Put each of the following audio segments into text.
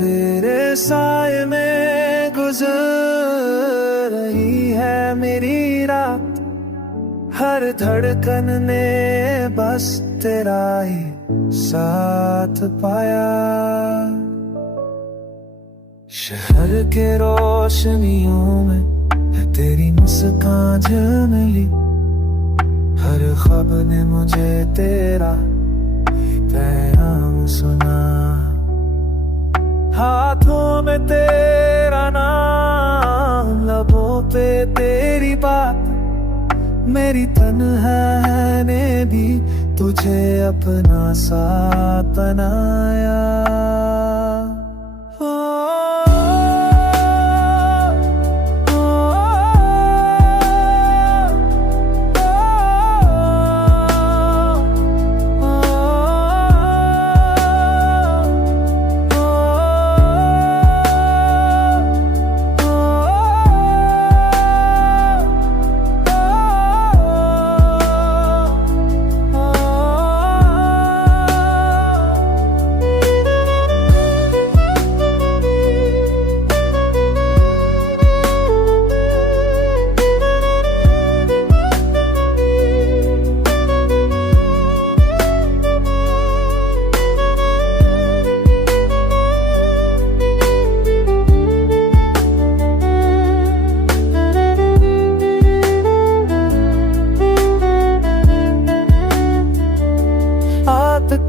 तेरे साए में गुजर रही है मेरी रात, हर धड़कन ने बस तेरा ही साथ पाया। शहर के रोशनियों में है तेरी मुस्कान झिलमिली, हर ख्वाब ने मुझे तेरा पैगाम सुना। हाथों में तेरा नाम, लबों पे तेरी बात, मेरी तन्हाई ने भी तुझे अपना साथ बनाया।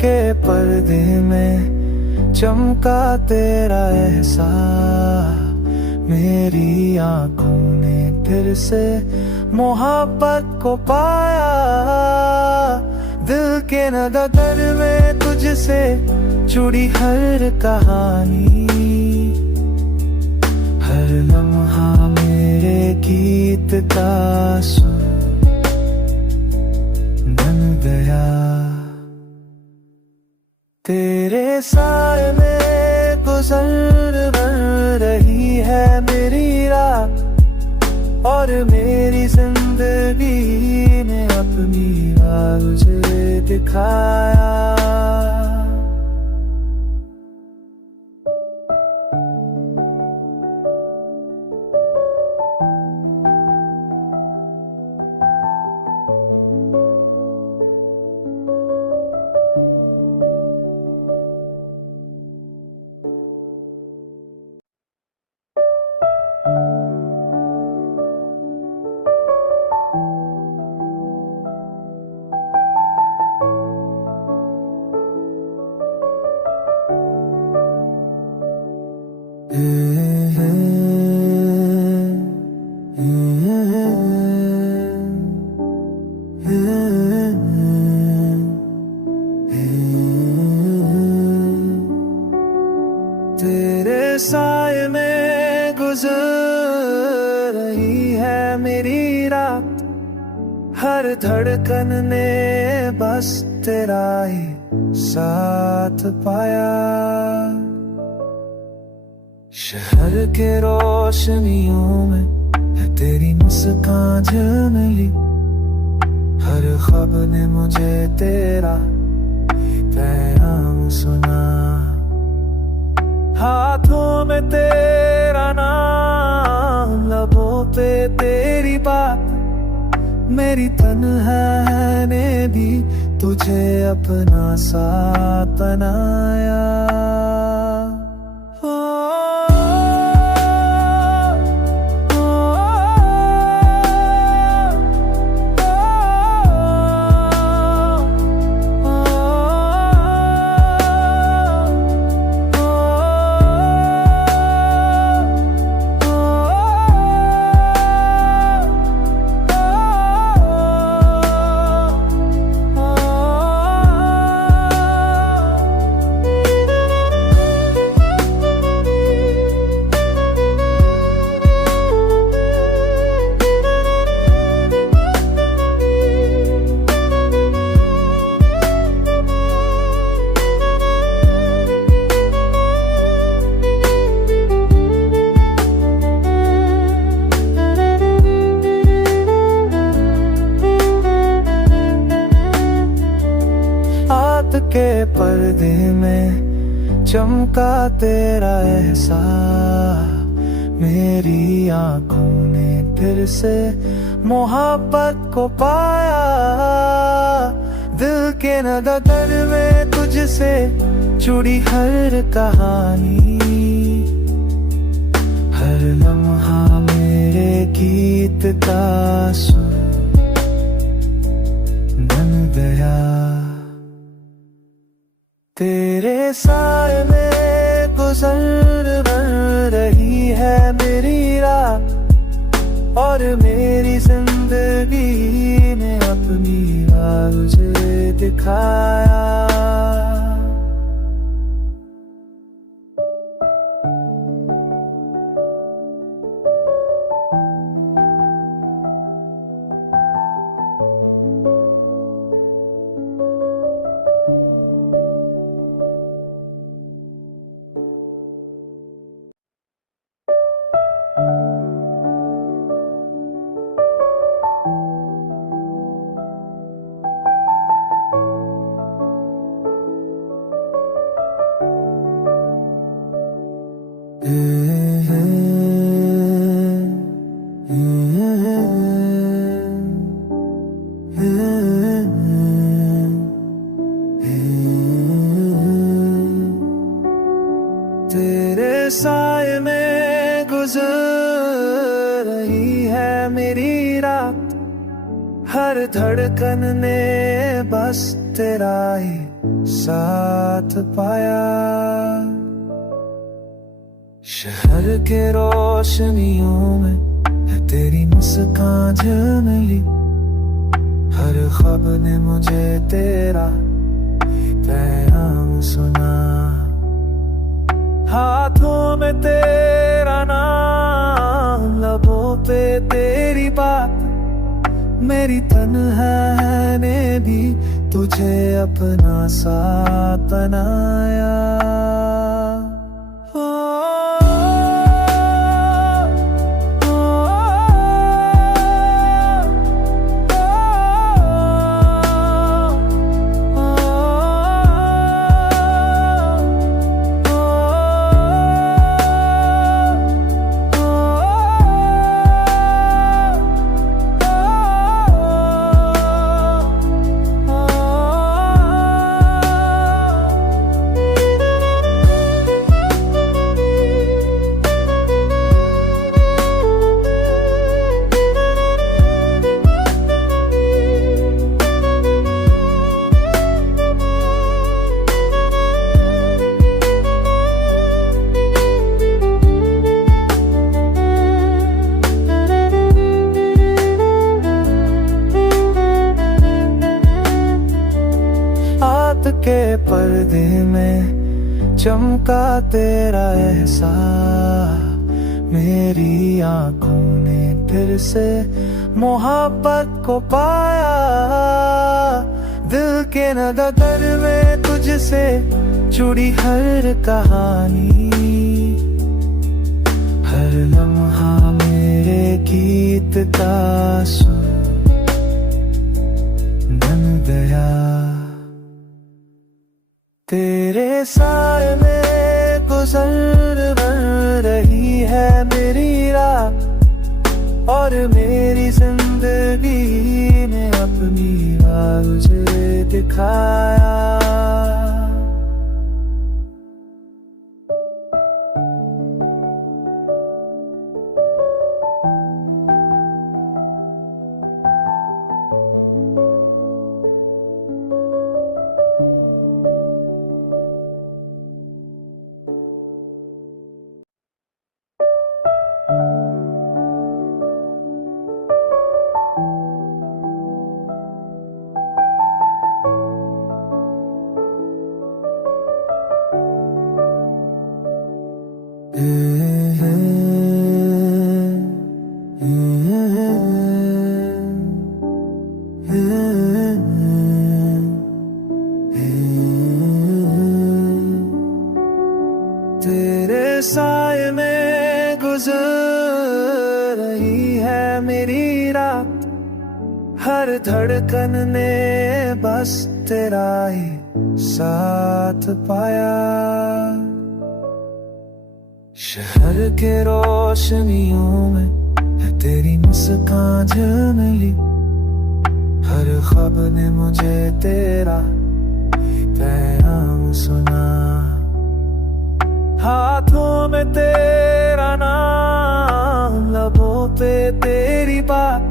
के पर्दे में चमका तेरा एहसास, मेरी आंखों ने फिर से मोहब्बत को पाया। दिल के नगर में तुझसे जुड़ी हर कहानी, हर लम्हा मेरे गीत का सुर बन गया। तेरे साए में गुजर रही है मेरी रात, और मेरी जिंदगी ने अपनी राह तुझे दिखाया। तेरे साए में गुजर रही है मेरी रात, हर धड़कन ने बस तेरा ही साथ पाया। शहर के रोशनियों में है तेरी मुस्कान झिलमिली, हर ख्वाब ने मुझे तेरा पैगाम सुना। हाथों में तेरा नाम, लबों पे तेरी बात, मेरी तन्हाई ने भी तुझे अपना साथ बनाया। चमका तेरा एहसास, मेरी आंखों ने फिर से मोहब्बत को पाया। दिल के नगर में तुझसे जुड़ी हर कहानी, हर लम्हा मेरे गीत का सुर बन गया। तेरे साए में गुजर रही है मेरी रात, और मेरी जिंदगी ने अपनी राह तुझे दिखाया। तेरे साए में गुजर रही है मेरी रात, हर धड़कन ने बस तेरा ही साथ पाया। शहर के रोशनियों में है तेरी मुस्कान झिलमिली, हर ख्वाब ने मुझे तेरा पैगाम सुना। हाथों में तेरा नाम, लबों पे तेरी बात, मेरी तन्हाई ने भी तुझे अपना साथ बनाया। के पर्दे में चमका तेरा एहसास, मेरी आंखों ने फिर से मोहब्बत को पाया। दिल के नगर में तुझसे जुड़ी हर कहानी, हर लम्हा मेरे गीत का सुर बन गया। तेरे साए में गुजर रही है मेरी रात, और मेरी जिंदगी ने अपनी राह तुझे दिखाया। तेरे साए में गुजर रही है मेरी रात, हर धड़कन ने बस तेरा ही साथ पाया। शहर के रोशनियों में है तेरी मुस्कान झलमली। हर ख्वाब ने मुझे तेरा पैगाम सुना। हाथों में तेरा नाम, लबों पे तेरी बात।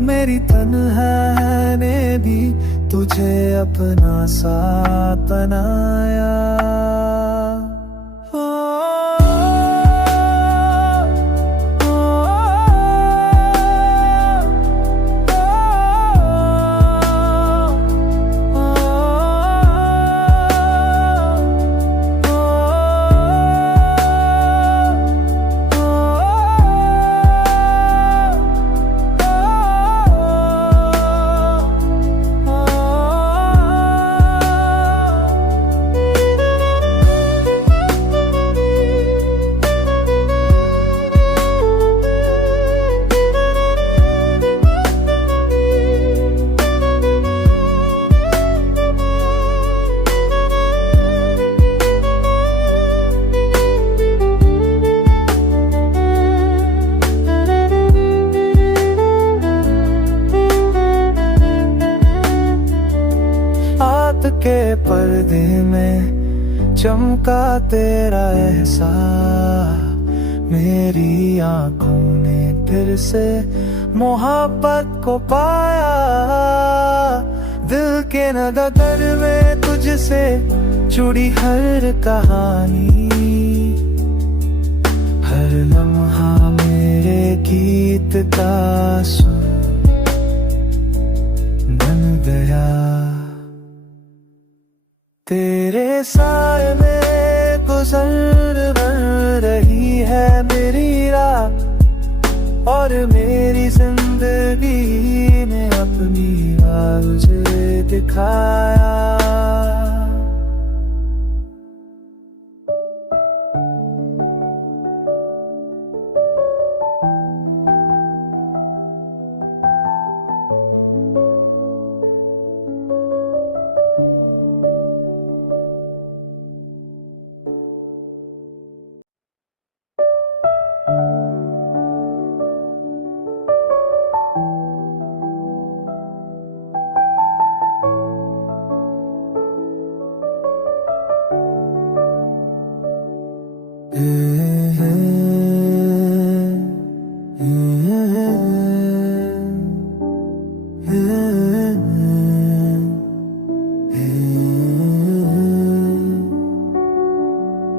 मेरी तन्हाई ने भी तुझे अपना साथ बनाया। के पर्दे में चमका तेरा एहसास। मेरी आंखों ने फिर से मोहब्बत को पाया। दिल के नगर में तुझसे जुड़ी हर कहानी। हर लम्हा मेरे गीत का सुर बन गया। तेरे साए में गुजर रही है मेरी रात। और मेरी जिंदगी ने अपनी राह तुझे दिखाया।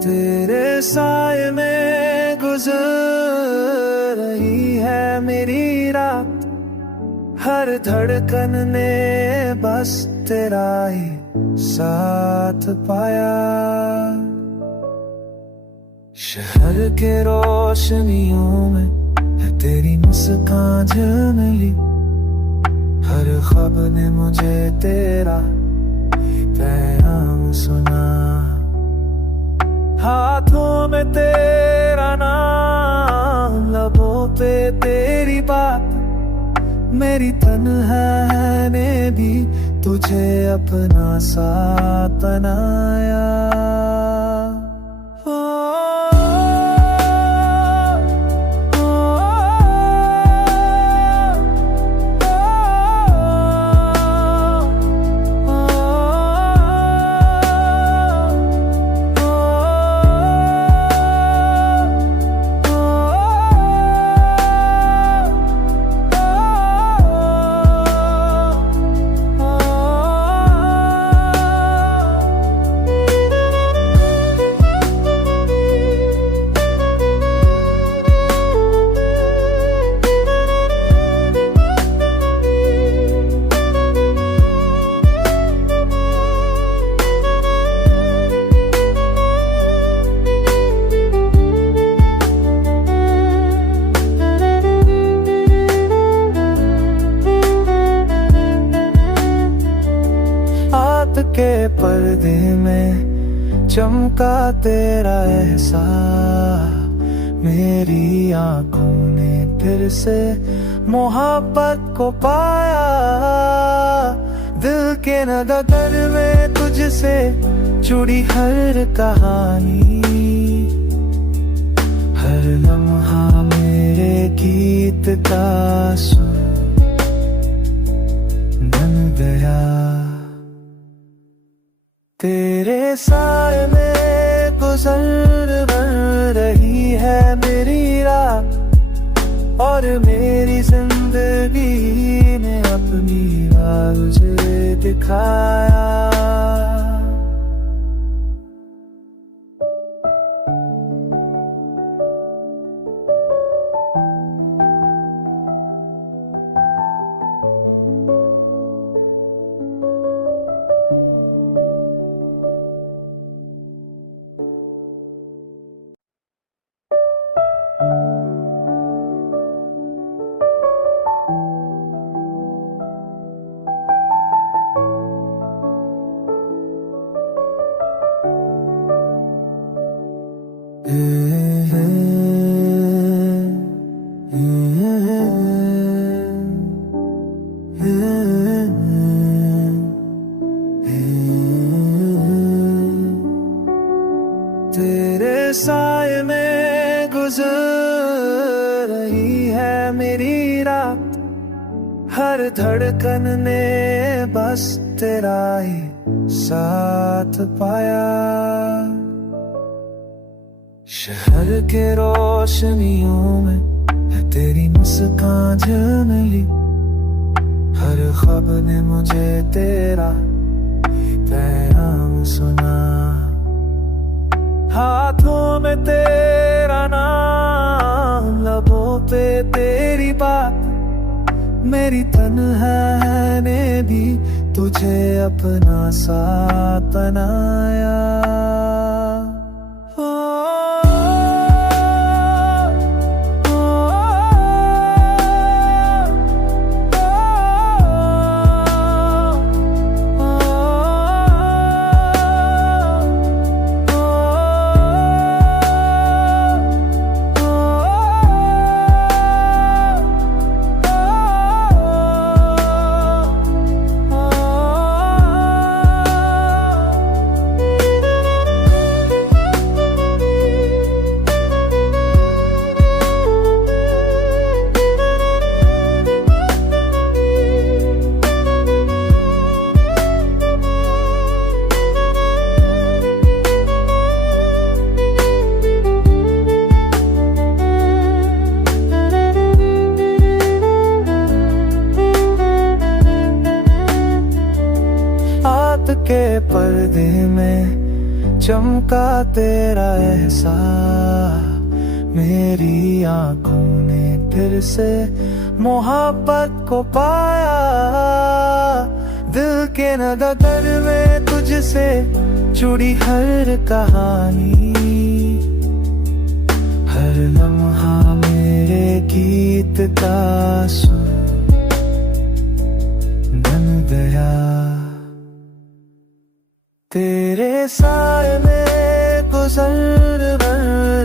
तेरे साए में गुजर रही है मेरी रात। हर धड़कन ने बस तेरा ही साथ पाया। शहर के रोशनियों में है तेरी मुस्कान झलमली। हर ख्वाब ने मुझे तेरा पैगाम सुना। हाथों में तेरा नाम, लबों पे तेरी बात। मेरी तन्हाई ने भी तुझे अपना साथ बनाया। के पर्दे में चमका तेरा एहसास। मेरी आंखों ने फिर से मोहब्बत को पाया। दिल के नगर में तुझसे जुड़ी हर कहानी। गीत का सुर बन गया। तेरे साए में गुजर रही है मेरी रात, और मेरी जिंदगी ने अपनी राह मुझे दिखाया। तेरे साए में गुजर रही है मेरी रात, हर धड़कन ने बस तेरा ही साथ पाया। शहर के रोशनियों में है तेरी मुस्कान झलमली, हर ख्वाब ने मुझे तेरा पैगाम सुना। हाथों में तेरा नाम, लबों पे तेरी बात, मेरी तन्हाई ने भी तुझे अपना साथ बनाया। के पर्दे में चमका तेरा एहसास, मेरी आंखों ने फिर से मोहब्बत को पाया। दिल के नगर में तुझसे जुड़ी हर कहानी, हर लम्हा मेरे गीत का सुर बन गया। तेरे साए में गुजर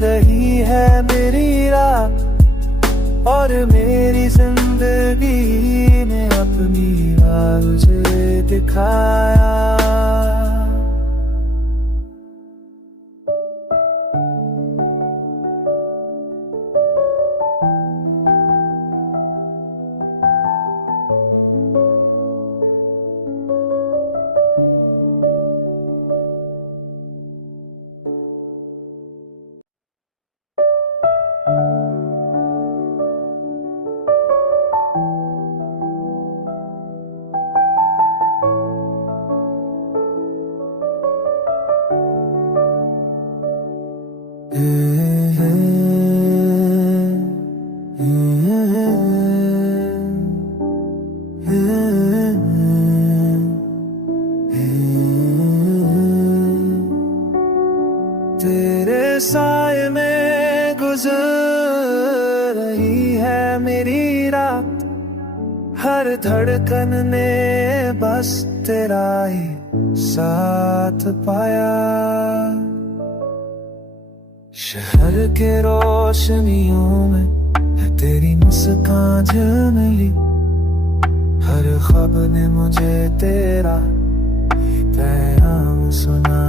रही है मेरी रात, और मेरी जिंदगी ने अपनी राह मुझे दिखाया। तेरे साए में गुजर रही है मेरी रात, हर धड़कन ने बस तेरा ही साथ पाया। शहर के रोशनियों में है तेरी मुस्कान झलमली, हर ख्वाब ने मुझे तेरा पैगाम सुना।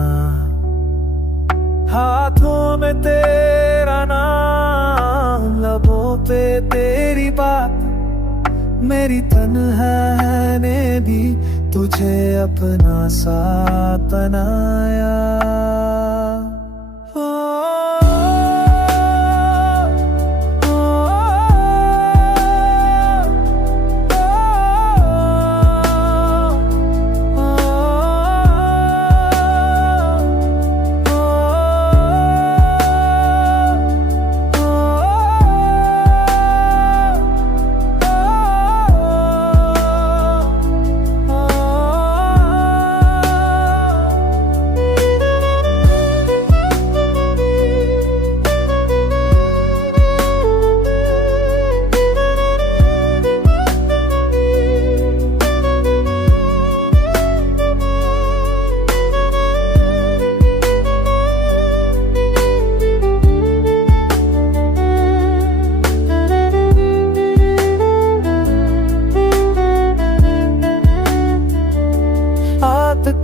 हाथों में तेरा नाम, लबों पे तेरी बात मेरी तन्हाई ने भी तुझे अपना साथ बनाया।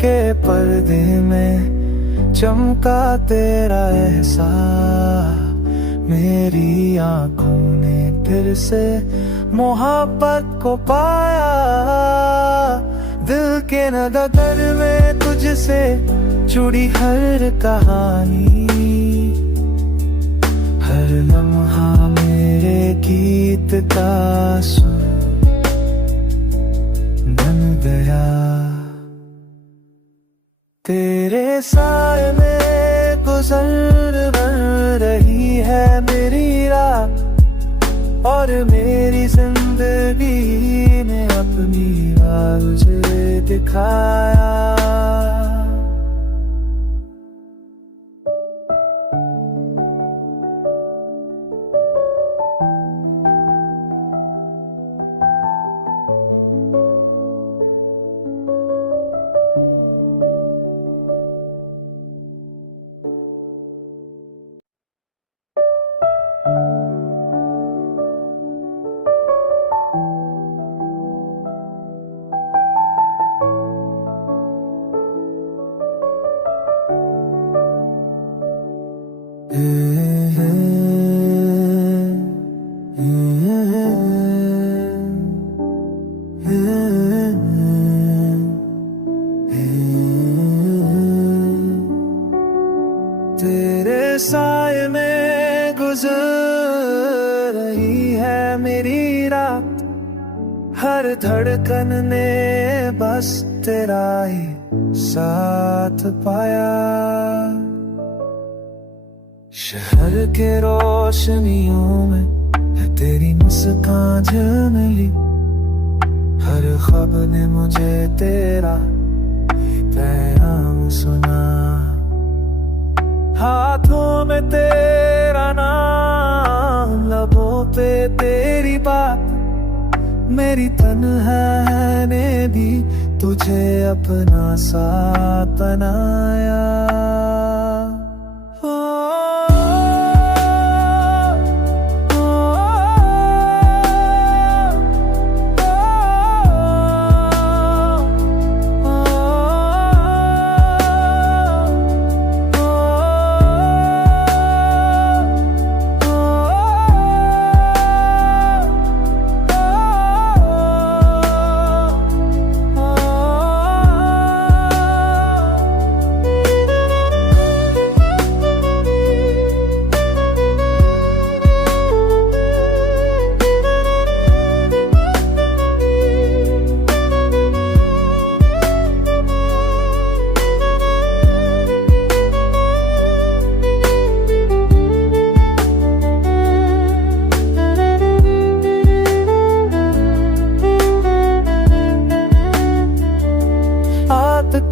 के पर्दे में चमका तेरा एहसास, मेरी आंखों ने फिर से मोहब्बत को पाया। दिल के नगर में तुझसे जुड़ी हर कहानी, हर लम्हा मेरे गीत का सुर बन गया। तेरे साए में गुजर रही है मेरी रात, और मेरी जिंदगी में अपनी राह तुझे दिखाया। तेरे साए में गुजर रही है मेरी रात, हर धड़कन ने बस तेरा ही साथ पाया। शहर के रोशनियों में है तेरी मुस्कान झिलमिली, हर ख्वाब ने मुझे तेरा पैगाम सुना। हाथों में तेरा नाम, लबों पे तेरी बात, मेरी तन्हाई ने भी तुझे अपना साथ बनाया।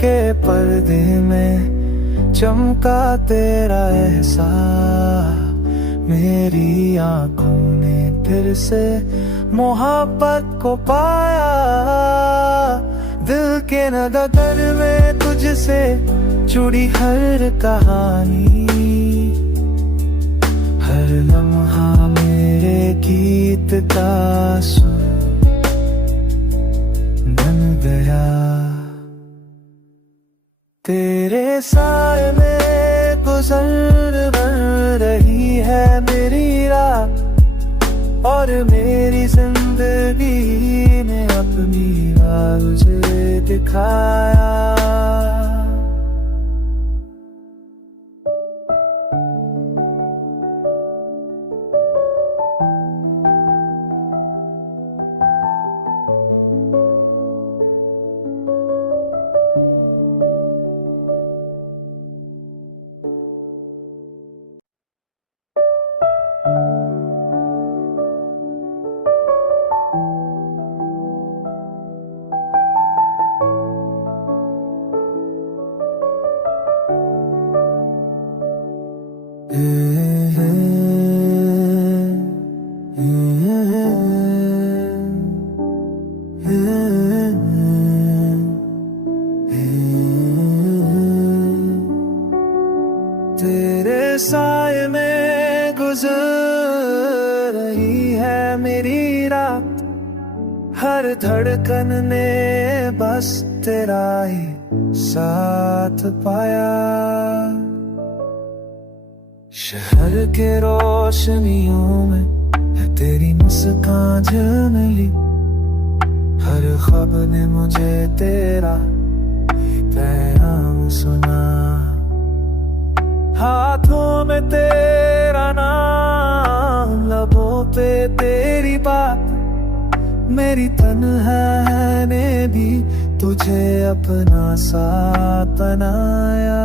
के पर्दे में चमका तेरा एहसास, मेरी आंखों ने फिर से मोहब्बत को पाया। दिल के नगर में तुझसे जुड़ी हर कहानी, हर लम्हा मेरे गीत का सुर बन गया। तेरे साए में गुजर रही है मेरी रात, और मेरी जिंदगी ने अपनी राह मुझे दिखाया। तेरे साए में गुजर रही है मेरी रात, हर धड़कन ने बस तेरा ही साथ पाया। शहर के रोशनियों में है तेरी मुस्कान झिलमिली, हर ख्वाब ने मुझे तेरा पैगाम सुना। हाथों में तेरा नाम, लबों पे तेरी बात, मेरी तन्हाई ने भी तुझे अपना साथ बनाया।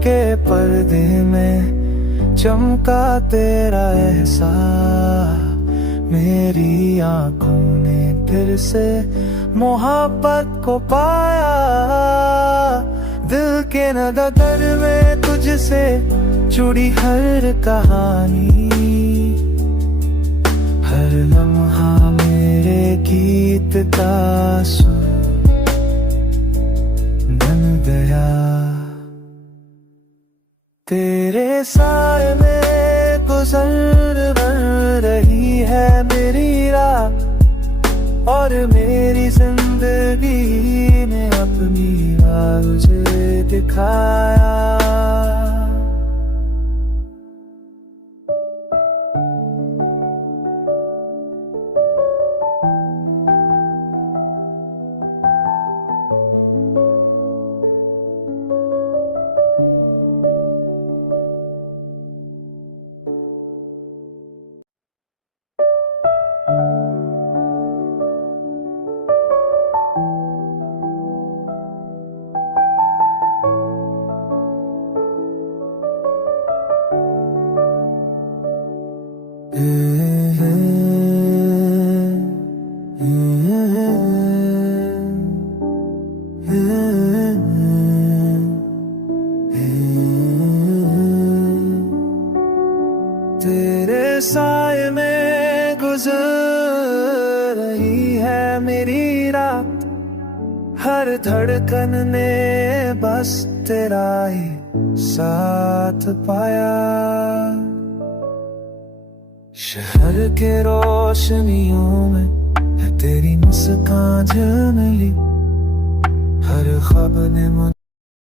के पर्दे में चमका तेरा एहसास, मेरी आंखों ने फिर से मोहब्बत को पाया। दिल के नदर में तुझसे जुड़ी हर कहानी, हर लम्हा मेरे गीत का सुर बन गया। तेरे साए में गुजर रही है मेरी रात, और मेरी जिंदगी ने अपनी राह मुझे दिखाया। तेरे साए में गुजर रही है मेरी रात, हर धड़कन ने बस तेरा ही साथ पाया। शहर के रोशनियों में है तेरी मुस्कान झिलमिली, हर ख्वाब ने